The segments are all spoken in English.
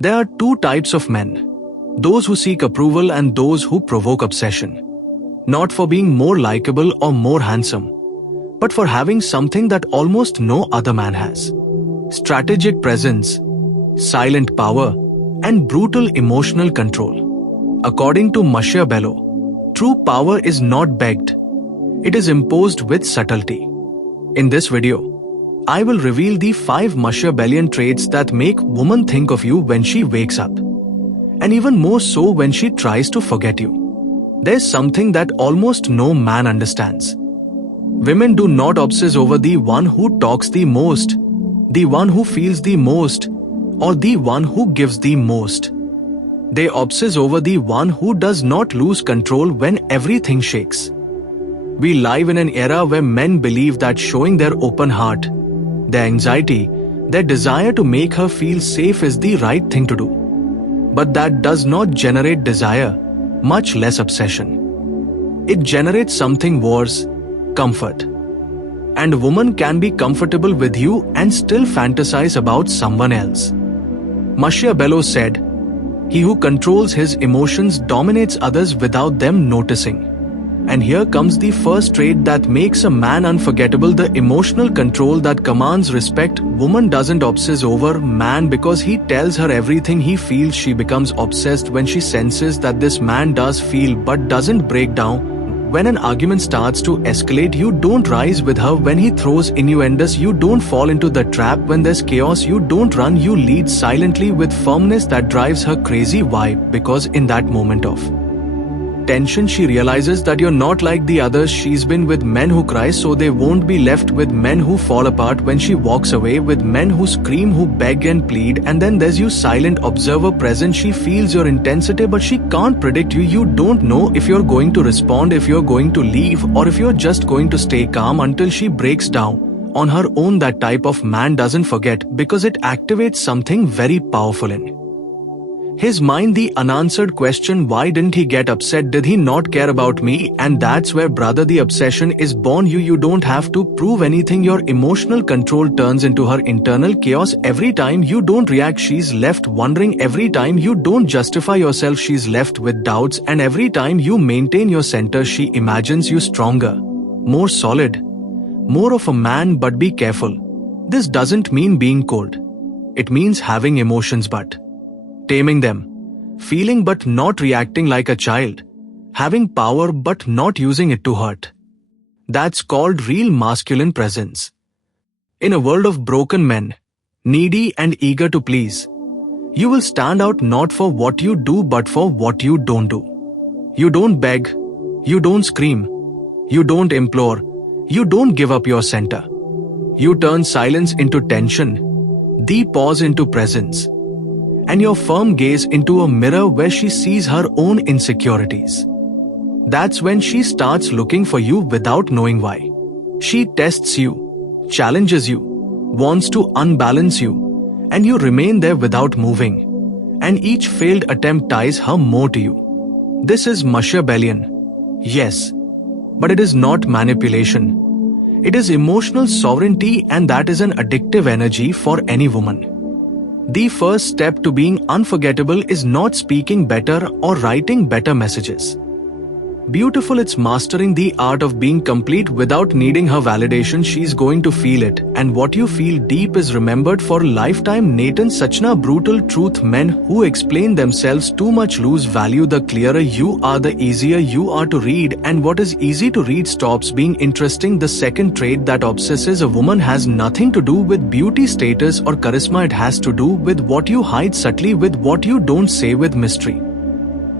There are two types of men. Those who seek approval and those who provoke obsession. Not for being more likable or more handsome, but for having something that almost no other man has. Strategic presence, silent power, and brutal emotional control. According to Machiavelli, true power is not begged. It is imposed with subtlety. In this video, I will reveal the 5 Machiavellian traits that make women think of you when she wakes up. And even more so when she tries to forget you. There's something that almost no man understands. Women do not obsess over the one who talks the most, the one who feels the most, or the one who gives the most. They obsess over the one who does not lose control when everything shakes. We live in an era where men believe that showing their open heart, their anxiety, their desire to make her feel safe is the right thing to do. But that does not generate desire, much less obsession. It generates something worse, comfort. And a woman can be comfortable with you and still fantasize about someone else. Machiavelli said, "He who controls his emotions dominates others without them noticing." And here comes the first trait that makes a man unforgettable: the emotional control that commands respect. Woman doesn't obsess over man because he tells her everything he feels. She becomes obsessed when she senses that this man does feel but doesn't break down. When an argument starts to escalate, you don't rise with her. When he throws innuendos, you don't fall into the trap. When there's chaos, you don't run, you lead silently with firmness. That drives her crazy. Why? Because in that moment of tension, she realizes that you're not like the others. She's been with men who cry so they won't be left, with men who fall apart when she walks away, with men who scream, who beg and plead. And then there's you, silent observer present. She feels your intensity but she can't predict you. You don't know if you're going to respond, if you're going to leave, or if you're just going to stay calm until she breaks down on her own. That type of man doesn't forget because it activates something very powerful in his mind, the unanswered question: why didn't he get upset? Did he not care about me? And that's where, brother, the obsession is born. You don't have to prove anything. Your emotional control turns into her internal chaos. Every time you don't react, she's left wondering. Every time you don't justify yourself, she's left with doubts. And every time you maintain your center, she imagines you stronger, more solid, more of a man. But be careful. This doesn't mean being cold. It means having emotions but taming them, feeling but not reacting like a child, having power but not using it to hurt. That's called real masculine presence. In a world of broken men, needy and eager to please, you will stand out not for what you do but for what you don't do. You don't beg, you don't scream, you don't implore, you don't give up your center. You turn silence into tension, the pause into presence, and your firm gaze into a mirror where she sees her own insecurities. That's when she starts looking for you without knowing why. She tests you, challenges you, wants to unbalance you, and you remain there without moving. And each failed attempt ties her more to you. This is Machiavellian, yes, but it is not manipulation. It is emotional sovereignty, and that is an addictive energy for any woman. The first step to being unforgettable is not speaking better or writing better messages. Beautiful, it's mastering the art of being complete without needing her validation. She's going to feel it, and what you feel deep is remembered for a lifetime. Nathan Sachna, brutal truth: men who explain themselves too much lose value. The clearer you are, the easier you are to read, and what is easy to read stops being interesting. The second trait that obsesses a woman has nothing to do with beauty, status, or charisma. It has to do with what you hide subtly, with what you don't say, with mystery.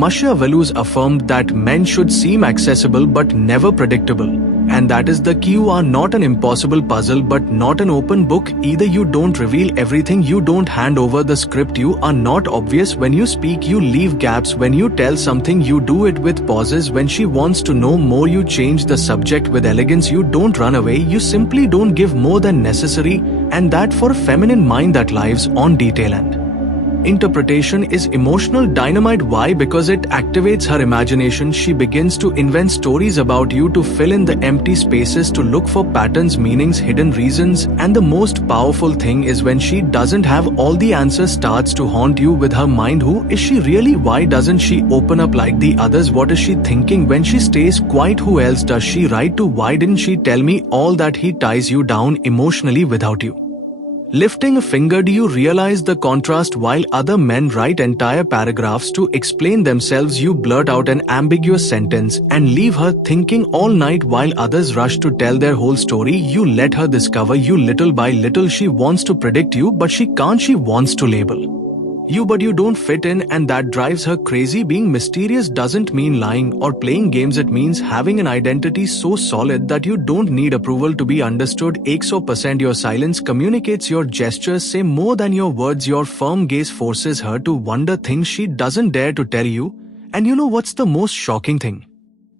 Machiavelli affirmed that men should seem accessible but never predictable, and that is the key. You are not an impossible puzzle but not an open book either. You don't reveal everything, you don't hand over the script, you are not obvious when you speak, you leave gaps when you tell something, you do it with pauses. When she wants to know more, you change the subject with elegance. You don't run away, you simply don't give more than necessary, and that for a feminine mind that lives on detail and interpretation is emotional dynamite. Why? Because it activates her imagination. She begins to invent stories about you to fill in the empty spaces, to look for patterns, meanings, hidden reasons. And the most powerful thing is when she doesn't have all the answers, starts to haunt you with her mind. Who is she really? Why doesn't she open up like the others? What is she thinking when she stays quiet? Who else does she write to? Why didn't she tell me all that? He ties you down emotionally without you lifting a finger. Do you realize the contrast? While other men write entire paragraphs to explain themselves, you blurt out an ambiguous sentence and leave her thinking all night. While others rush to tell their whole story, you let her discover you little by little. She wants to predict you, but she can't. She wants to label you, but you don't fit in, and that drives her crazy. Being mysterious doesn't mean lying or playing games. It means having an identity so solid that you don't need approval to be understood. 100% your silence communicates. Your gestures say more than your words. Your firm gaze forces her to wonder things she doesn't dare to tell you. And you know what's the most shocking thing?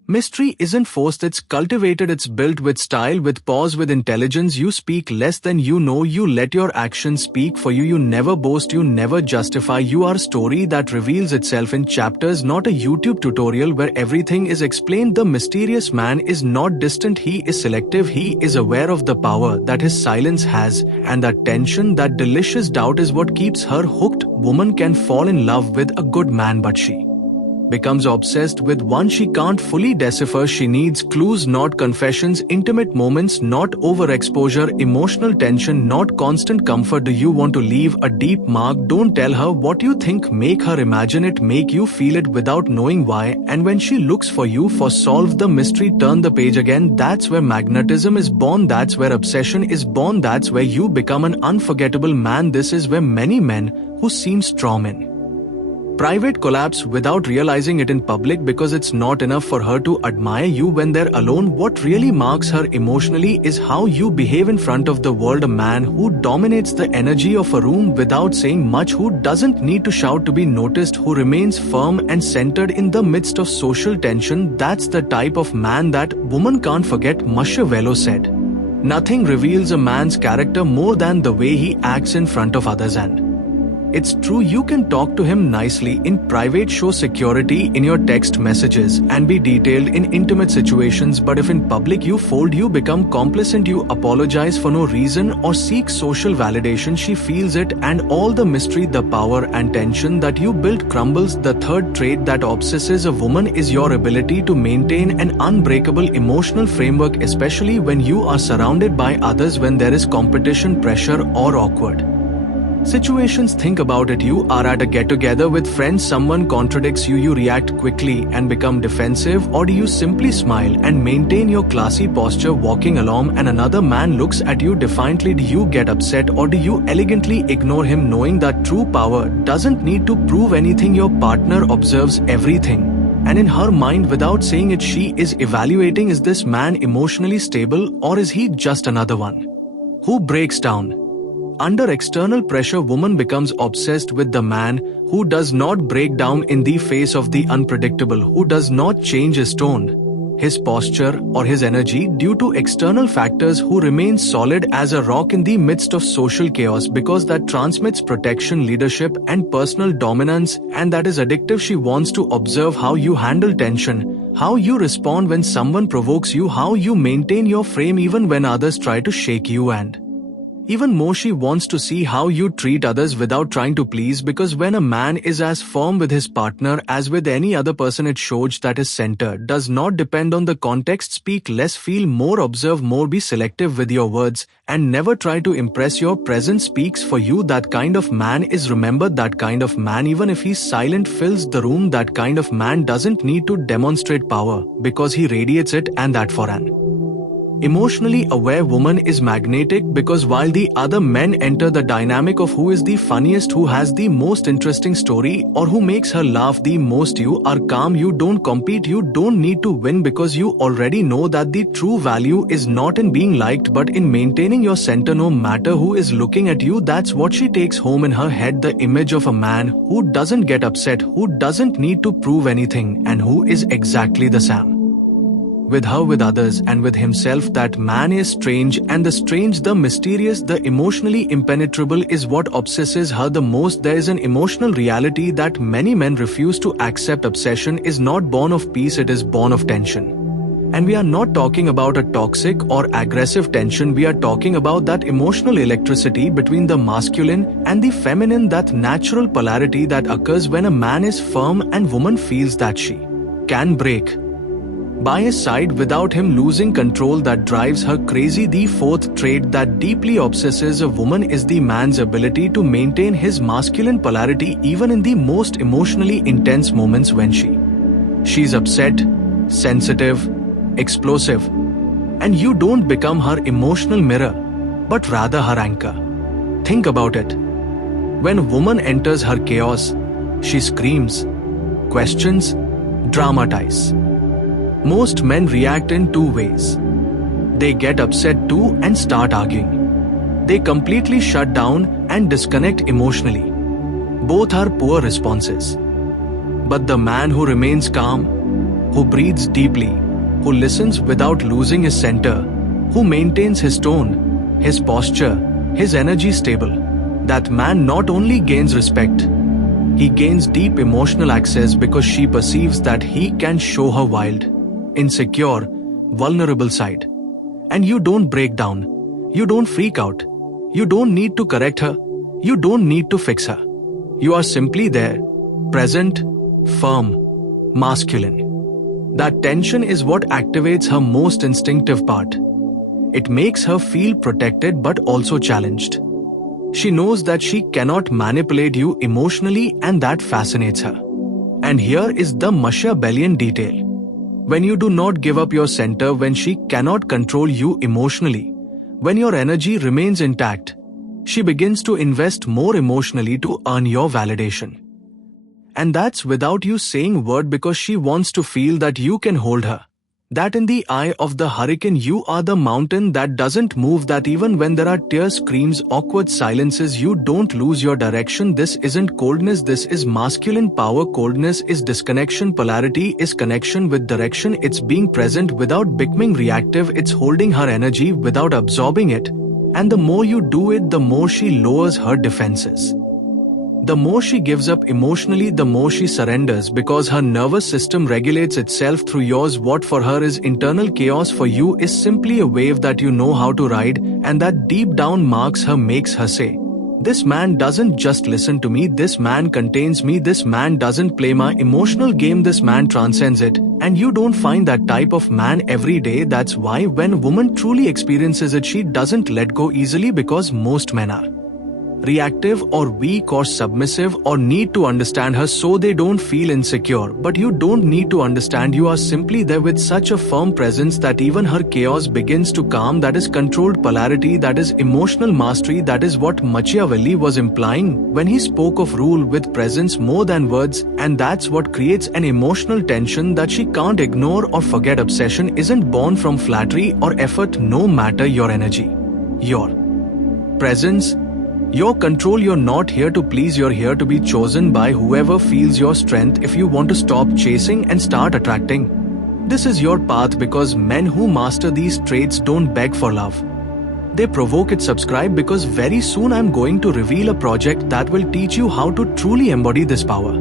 Mystery isn't forced, it's cultivated. It's built with style, with pause, with intelligence. You speak less than you know. You let your actions speak for you. You never boast, you never justify. You are a story that reveals itself in chapters, not a YouTube tutorial where everything is explained. The mysterious man is not distant, he is selective. He is aware of the power that his silence has, and that tension, that delicious doubt is what keeps her hooked. Woman can fall in love with a good man, but she becomes obsessed with one she can't fully decipher. She needs clues, not confessions, intimate moments, not overexposure, emotional tension, not constant comfort. Do you want to leave a deep mark? Don't tell her what you think. Make her imagine it, make you feel it without knowing why. And when she looks for you for solve the mystery, turn the page again. That's where magnetism is born. That's where obsession is born. That's where you become an unforgettable man. This is where many men who seem strong in private collapse without realizing it in public, because it's not enough for her to admire you when they're alone. What really marks her emotionally is how you behave in front of the world. A man who dominates the energy of a room without saying much, who doesn't need to shout to be noticed, who remains firm and centered in the midst of social tension. That's the type of man that woman can't forget. Machiavelli said, "Nothing reveals a man's character more than the way he acts in front of others." And it's true. You can talk to him nicely in private, show security in your text messages, and be detailed in intimate situations, but if in public you fold, you become complacent, you apologize for no reason or seek social validation, she feels it, and all the mystery, the power and tension that you built crumbles. The third trait that obsesses a woman is your ability to maintain an unbreakable emotional framework, especially when you are surrounded by others, when there is competition, pressure, or awkward situations. Think about it. You are at a get-together with friends, someone contradicts you, you react quickly and become defensive, or do you simply smile and maintain your classy posture walking along and another man looks at you defiantly? Do you get upset, or do you elegantly ignore him, knowing that true power doesn't need to prove anything? Your partner observes everything, and in her mind, without saying it, she is evaluating, is this man emotionally stable, or is he just another one who breaks down under external pressure? Woman becomes obsessed with the man who does not break down in the face of the unpredictable, who does not change his tone, his posture, or his energy due to external factors, who remains solid as a rock in the midst of social chaos, because that transmits protection, leadership, and personal dominance, and that is addictive. She wants to observe how you handle tension, how you respond when someone provokes you, how you maintain your frame even when others try to shake you, and even more, she wants to see how you treat others without trying to please, because when a man is as firm with his partner as with any other person, it shows that his center does not depend on the context. Speak less, feel more, observe more, be selective with your words, and never try to impress. Your presence speaks for you. That kind of man is remembered. That kind of man, even if he's silent, fills the room. That kind of man doesn't need to demonstrate power because he radiates it, and that for an emotionally aware woman is magnetic, because while the other men enter the dynamic of who is the funniest, who has the most interesting story, or who makes her laugh the most, you are calm. You don't compete, you don't need to win, because you already know that the true value is not in being liked but in maintaining your center no matter who is looking at you. That's what she takes home in her head, the image of a man who doesn't get upset, who doesn't need to prove anything, and who is exactly the same with her, with others, and with himself, that man is strange, and the strange, the mysterious, the emotionally impenetrable is what obsesses her the most. There is an emotional reality that many men refuse to accept. Obsession is not born of peace, it is born of tension. And we are not talking about a toxic or aggressive tension, we are talking about that emotional electricity between the masculine and the feminine, that natural polarity that occurs when a man is firm and woman feels that she can break by his side without him losing control, that drives her crazy. The fourth trait that deeply obsesses a woman is the man's ability to maintain his masculine polarity even in the most emotionally intense moments, when she's upset, sensitive, explosive, and you don't become her emotional mirror, but rather her anchor. Think about it. When a woman enters her chaos, she screams, questions, dramatizes. Most men react in two ways. They get upset too and start arguing. They completely shut down and disconnect emotionally. Both are poor responses. But the man who remains calm, who breathes deeply, who listens without losing his center, who maintains his tone, his posture, his energy stable, that man not only gains respect, he gains deep emotional access, because she perceives that he can show her wild, insecure, vulnerable side. And you don't break down, you don't freak out, you don't need to correct her, you don't need to fix her. You are simply there, present, firm, masculine. That tension is what activates her most instinctive part. It makes her feel protected but also challenged. She knows that she cannot manipulate you emotionally, and that fascinates her. And here is the Machiavellian detail. When you do not give up your center, when she cannot control you emotionally, when your energy remains intact, she begins to invest more emotionally to earn your validation. And that's without you saying a word, because she wants to feel that you can hold her. That in the eye of the hurricane you are the mountain that doesn't move, that even when there are tears, screams, awkward silences, you don't lose your direction. This isn't coldness, this is masculine power. Coldness is disconnection, polarity is connection with direction. It's being present without becoming reactive, it's holding her energy without absorbing it. And the more you do it, the more she lowers her defenses. The more she gives up emotionally, the more she surrenders, because her nervous system regulates itself through yours. What for her is internal chaos, for you is simply a wave that you know how to ride, and that deep down marks her, makes her say, "This man doesn't just listen to me, this man contains me, this man doesn't play my emotional game, this man transcends it." And you don't find that type of man every day. That's why when a woman truly experiences it, she doesn't let go easily, because most men are reactive or weak or submissive, or need to understand her so they don't feel insecure. But you don't need to understand, you are simply there with such a firm presence that even her chaos begins to calm. That is controlled polarity, that is emotional mastery. That is what Machiavelli was implying when he spoke of rule with presence more than words, and that's what creates an emotional tension that she can't ignore or forget. Obsession isn't born from flattery or effort, no matter your energy, your presence, your control. You're not here to please, you're here to be chosen by whoever feels your strength. If you want to stop chasing and start attracting, this is your path, because men who master these traits don't beg for love, they provoke it. Subscribe, because very soon I'm going to reveal a project that will teach you how to truly embody this power.